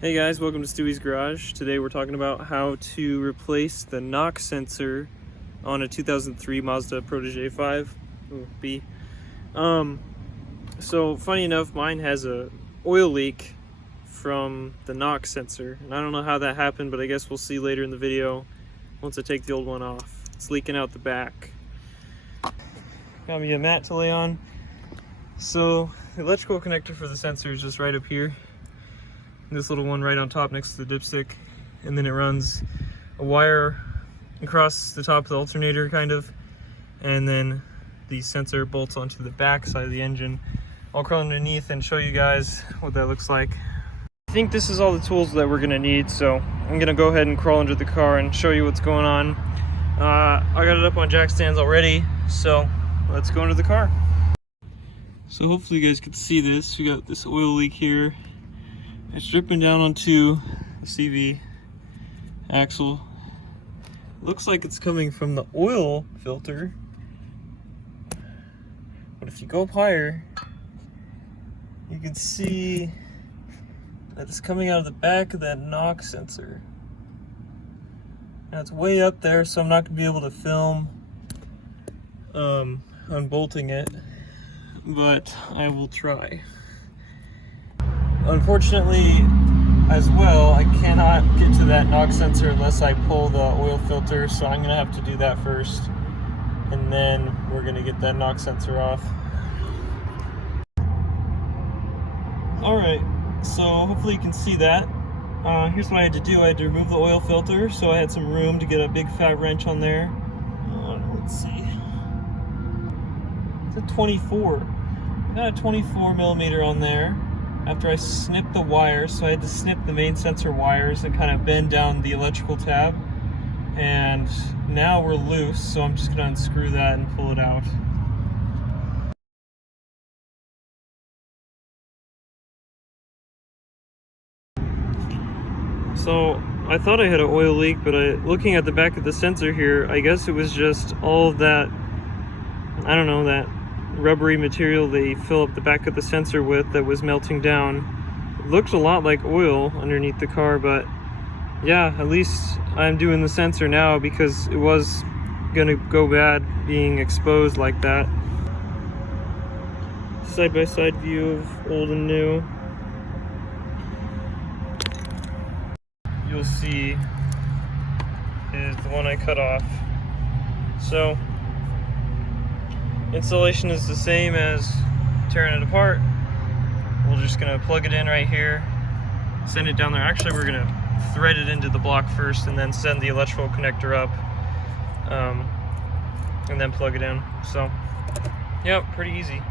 Hey guys, welcome to Stewie's Garage. Today we're talking about how to replace the knock sensor on a 2003 Mazda Protégé 5B. So funny enough, mine has a oil leak from the knock sensor, and I don't know how that happened, but I guess we'll see later in the video once I take the old one off. It's leaking out the back. Got me a mat to lay on. So the electrical connector for the sensor is just right up here. This little one right on top next to the dipstick, and then it runs a wire across the top of the alternator kind of, and then the sensor bolts onto the back side of the engine. I'll crawl underneath and show you guys what that looks like. I think this is all the tools that we're gonna need, so I'm gonna go ahead and crawl under the car and show you what's going on. I got it up on jack stands already, so let's go into the car. So hopefully you guys can see this. We got this oil leak here. It's dripping down onto the CV axle. Looks like it's coming from the oil filter, but if you go up higher, you can see that it's coming out of the back of that knock sensor. Now it's way up there, so I'm not going to be able to film unbolting it, but I will try. Unfortunately, as well, I cannot get to that knock sensor unless I pull the oil filter, so I'm gonna have to do that first, and then we're gonna get that knock sensor off. Alright, so hopefully you can see that. Here's what I had to do. I had to remove the oil filter, so I had some room to get a big fat wrench on there. Let's see. It's a 24. I got a 24 millimeter on there. After I snipped the wires, so I had to snip the main sensor wires and kind of bend down the electrical tab, and now we're loose, so I'm just going to unscrew that and pull it out. So I thought I had an oil leak, but looking at the back of the sensor here, I guess it was just all of that, I don't know, that rubbery material they fill up the back of the sensor with that was melting down. It looked a lot like oil underneath the car, but yeah, at least I'm doing the sensor now because it was gonna go bad being exposed like that. Side-by-side view of old and new. You'll see is the one I cut off. So installation is the same as tearing it apart. We're just gonna plug it in right here, send it down there. Actually, we're gonna thread it into the block first and then send the electrical connector up, and then plug it in. So, yeah, pretty easy.